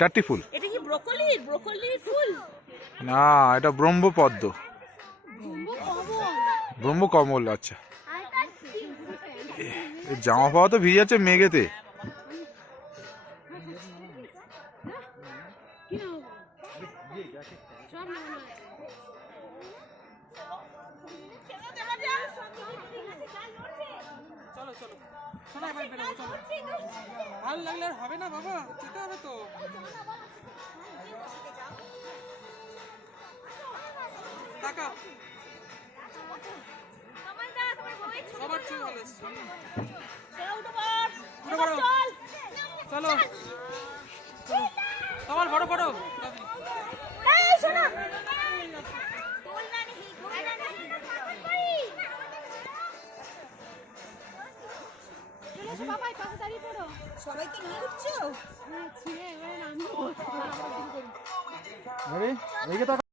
টাট্টি ফুল। এটা কি ব্রোকলির ফুল? না, এটা ব্রহ্মপদ্ম। ব্রহ্মকমল। আচ্ছা, জামা পাওয়া তো ভিজে যাচ্ছে মেঘেতে। চলো চলো শোনা, এবার বেরোবো, চলো। ভালো লাগলে আর হবে না বাবা, যেতে হবে তো। টাকা সবার চুল ভালো এসছে। চলো তোমার বড় বড় সবাইকে নিয়ে উঠছো? আরে,